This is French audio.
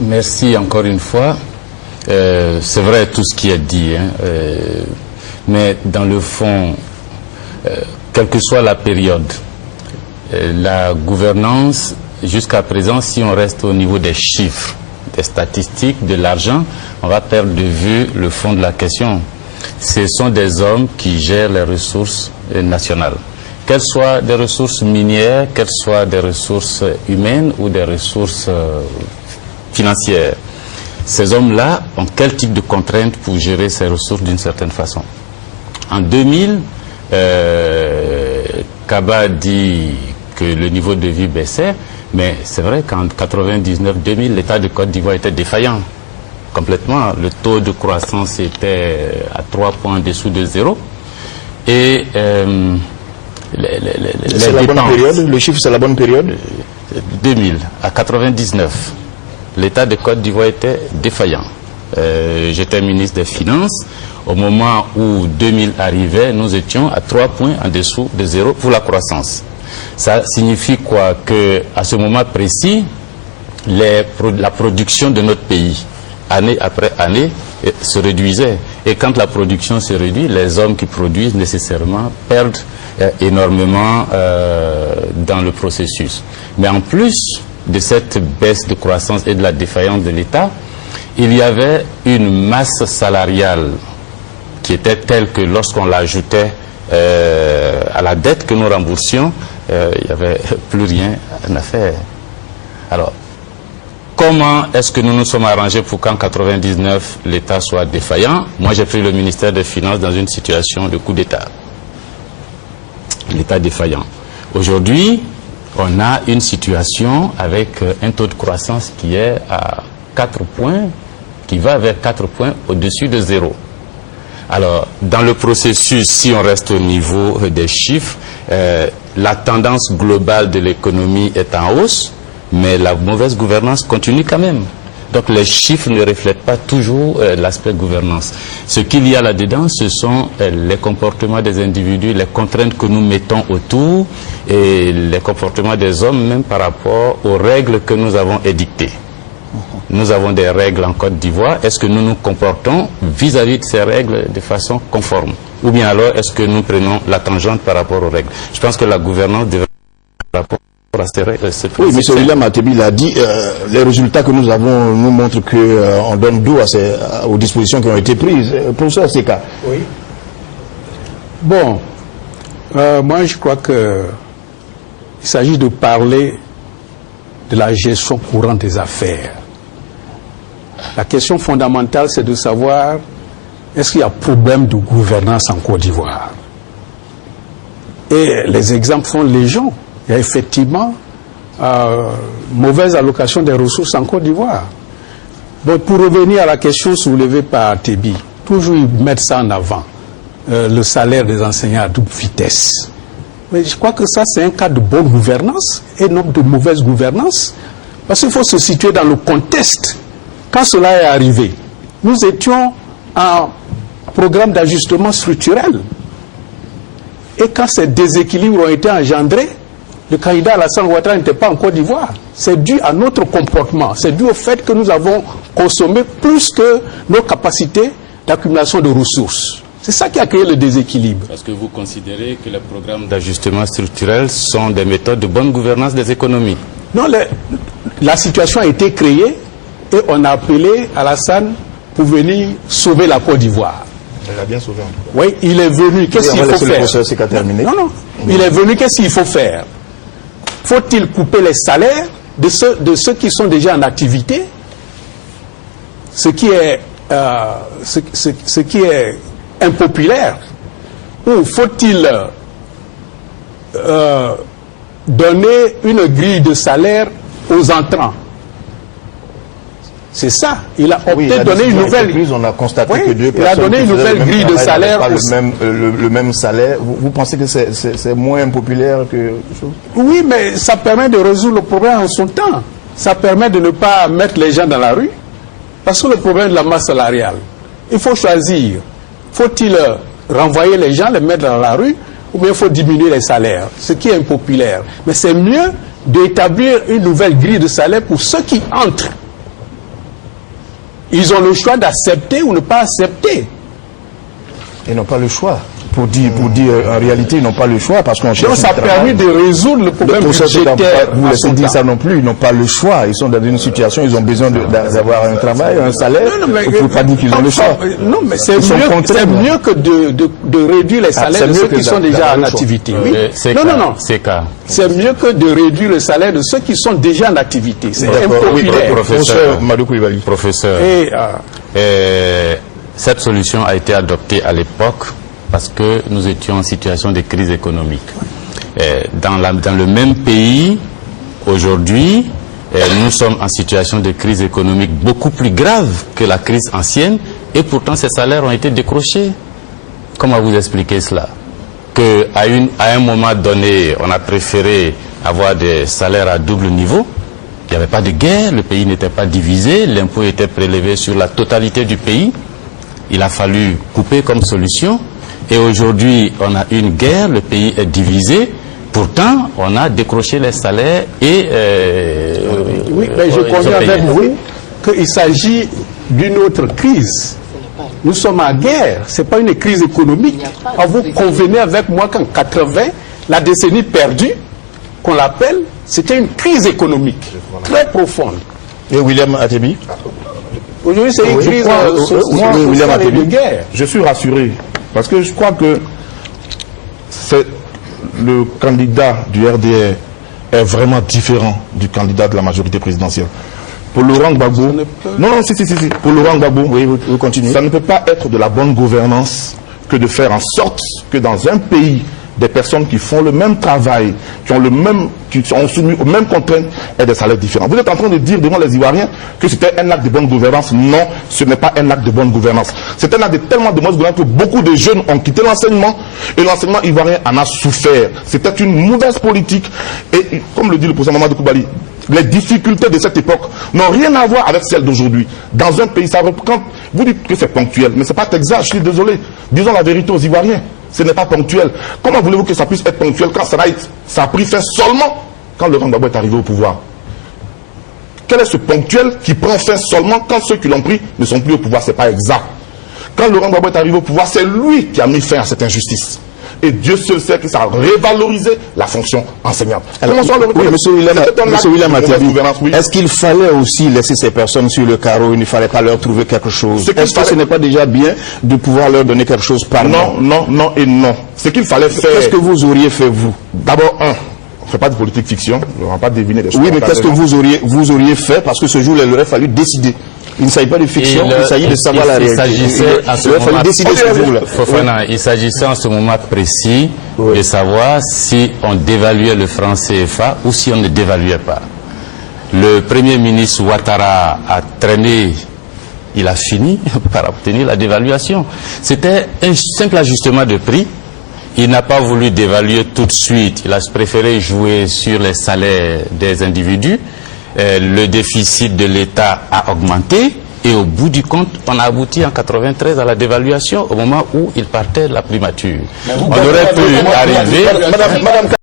Merci encore une fois. C'est vrai tout ce qui est dit, mais dans le fond, quelle que soit la période, la gouvernance, jusqu'à présent, si on reste au niveau des chiffres, des statistiques, de l'argent, on va perdre de vue le fond de la question. Ce sont des hommes qui gèrent les ressources nationales. Qu'elles soient des ressources minières, qu'elles soient des ressources humaines ou des ressources financières. Ces hommes-là ont quel type de contraintes pour gérer ces ressources d'une certaine façon? En 2000, Kaba dit que le niveau de vie baissait, mais c'est vrai qu'en 99-2000, l'État de Côte d'Ivoire était défaillant complètement. Le taux de croissance était à 3 points en dessous de 0. Et c'est la bonne période, le chiffre c'est la bonne période? 2000 à 99, l'État de Côte d'Ivoire était défaillant. J'étais ministre des Finances. Au moment où 2000 arrivait, nous étions à 3 points en dessous de 0 pour la croissance. Ça signifie quoi? Que à ce moment précis, la production de notre pays, année après année, se réduisait. Et quand la production se réduit, les hommes qui produisent nécessairement perdent énormément dans le processus. Mais en plus de cette baisse de croissance et de la défaillance de l'État, il y avait une masse salariale qui était telle que lorsqu'on l'ajoutait à la dette que nous remboursions, il n'y avait plus rien à faire. Alors, comment est-ce que nous nous sommes arrangés pour qu'en 99, l'État soit défaillant? Moi, j'ai pris le ministère des Finances dans une situation de coup d'État. L'État défaillant. Aujourd'hui, on a une situation avec un taux de croissance qui est à 4 points, qui va vers 4 points au-dessus de 0. Alors, dans le processus, si on reste au niveau des chiffres, la tendance globale de l'économie est en hausse, mais la mauvaise gouvernance continue quand même. Donc les chiffres ne reflètent pas toujours l'aspect gouvernance. Ce qu'il y a là-dedans, ce sont les comportements des individus, les contraintes que nous mettons autour et les comportements des hommes même par rapport aux règles que nous avons édictées. Nous avons des règles en Côte d'Ivoire. Est-ce que nous nous comportons vis-à-vis de ces règles de façon conforme? Ou bien alors, est-ce que nous prenons la tangente par rapport aux règles? Je pense que la gouvernance devrait rapport à ces règles. Oui, M. William Atebi l'a dit, les résultats que nous avons nous montrent qu'on donne dos aux dispositions qui ont été prises. Professeur Seka. Oui. Bon, moi je crois que il s'agit de parler de la gestion courante des affaires. La question fondamentale, c'est de savoir est-ce qu'il y a problème de gouvernance en Côte d'Ivoire. Et les exemples sont légion. Il y a effectivement mauvaise allocation des ressources en Côte d'Ivoire. Bon, pour revenir à la question soulevée par Tebi, toujours ils mettent ça en avant, le salaire des enseignants à double vitesse. Mais je crois que ça, c'est un cas de bonne gouvernance et non de mauvaise gouvernance. Parce qu'il faut se situer dans le contexte. Quand cela est arrivé, nous étions en programme d'ajustement structurel. Et quand ces déséquilibres ont été engendrés, le candidat Alassane Ouattara n'était pas en Côte d'Ivoire. C'est dû à notre comportement. C'est dû au fait que nous avons consommé plus que nos capacités d'accumulation de ressources. C'est ça qui a créé le déséquilibre. Parce que vous considérez que les programmes d'ajustement structurel sont des méthodes de bonne gouvernance des économies? Non, la situation a été créée et on a appelé Alassane pour venir sauver la Côte d'Ivoire. Il a bien sauvé en tout cas. Oui, il est venu. Qu'est-ce qu'il faut faire? Non. Il est venu. Qu'est-ce qu'il faut faire? Faut-il couper les salaires de ceux qui sont déjà en activité? Ce qui est impopulaire. Ou faut-il donner une grille de salaire aux entrants? C'est ça. Il a opté de donner une nouvelle. On a constaté que deux personnes. Il a donné une nouvelle grille de salaire. Pas le même salaire. Vous pensez que c'est moins impopulaire que chose? Oui, mais ça permet de résoudre le problème en son temps. Ça permet de ne pas mettre les gens dans la rue. Parce que le problème de la masse salariale, il faut choisir. Faut-il renvoyer les gens, les mettre dans la rue, ou bien il faut diminuer les salaires, ce qui est impopulaire. Mais c'est mieux d'établir une nouvelle grille de salaire pour ceux qui entrent Ils ont le choix d'accepter ou ne pas accepter. Ils n'ont pas le choix. Pour dire en réalité, ils n'ont pas le choix parce qu'on cherche. Donc ça a permis de résoudre le problème budgétaire. Vous laissez dire ça non plus, ils n'ont pas le choix. Ils sont dans une situation, ils ont besoin d'avoir un travail, un salaire. Il ne faut pas dire qu'ils ont le choix. Non, mais c'est mieux que de réduire les salaires de ceux qui sont déjà en activité. Oui. Non. C'est mieux que de réduire le salaire de ceux qui sont déjà en activité. C'est impopulaire. Professeur, cette solution a été adoptée à l'époque parce que nous étions en situation de crise économique. Dans le même pays, aujourd'hui, nous sommes en situation de crise économique beaucoup plus grave que la crise ancienne, et pourtant ces salaires ont été décrochés. Comment vous expliquez cela? Qu'à un moment donné, on a préféré avoir des salaires à double niveau. Il n'y avait pas de guerre, le pays n'était pas divisé, l'impôt était prélevé sur la totalité du pays. Il a fallu couper comme solution. Et aujourd'hui, on a une guerre, le pays est divisé. Pourtant, on a décroché les salaires et... oui, mais je conviens avec vous qu'il s'agit d'une autre crise. Nous sommes en guerre, ce n'est pas une crise économique. Vous convenez avec moi qu'en 80, la décennie perdue, qu'on l'appelle, c'était une crise économique très profonde. Et William Atebi? Aujourd'hui, c'est une crise sociale de guerre. Je suis rassuré. Parce que je crois que le candidat du RDR est vraiment différent du candidat de la majorité présidentielle. Pour Laurent Gbagbo, pour Laurent Gbagbo, oui, vous continuez. Ça ne peut pas être de la bonne gouvernance que de faire en sorte que dans un pays, des personnes qui font le même travail, qui sont soumis aux mêmes contraintes et des salaires différents. Vous êtes en train de dire devant les Ivoiriens que c'était un acte de bonne gouvernance. Non, ce n'est pas un acte de bonne gouvernance. C'est un acte de tellement de bonne gouvernance que beaucoup de jeunes ont quitté l'enseignement et l'enseignement ivoirien en a souffert. C'était une mauvaise politique et comme le dit le président Mamadou Koulibaly, les difficultés de cette époque n'ont rien à voir avec celles d'aujourd'hui. Dans un pays, quand vous dites que c'est ponctuel, mais ce n'est pas exact, je suis désolé. Disons la vérité aux Ivoiriens. Ce n'est pas ponctuel. Comment voulez-vous que ça puisse être ponctuel quand ça a pris fin seulement quand Laurent Gbagbo est arrivé au pouvoir? Quel est ce ponctuel qui prend fin seulement quand ceux qui l'ont pris ne sont plus au pouvoir? Ce n'est pas exact. Quand Laurent Gbagbo est arrivé au pouvoir, c'est lui qui a mis fin à cette injustice. Et Dieu seul sait que ça a revalorisé la fonction enseignante. Alors, oui, monsieur William Atebi, est-ce qu'il fallait aussi laisser ces personnes sur le carreau? Il ne fallait pas leur trouver quelque chose? Est-ce que ce n'est pas déjà bien de pouvoir leur donner quelque chose par Non, non, non et non. Ce qu'il fallait faire... Qu'est-ce que vous auriez fait, vous? D'abord, on ne fait pas de politique fiction, on ne va pas deviner des choses. Oui, mais qu'est-ce que vous auriez fait? Parce que ce jour-là, il aurait fallu décider. Il ne s'agit pas de fiction, il s'agit de savoir la réalité. Il s'agissait en ce moment précis de savoir si on dévaluait le franc CFA ou si on ne dévaluait pas. Le Premier ministre Ouattara a traîné, il a fini par obtenir la dévaluation. C'était un simple ajustement de prix. Il n'a pas voulu dévaluer tout de suite. Il a préféré jouer sur les salaires des individus. Le déficit de l'État a augmenté et au bout du compte, on a abouti en 93 à la dévaluation au moment où il partait de la primature. On aurait pu arriver...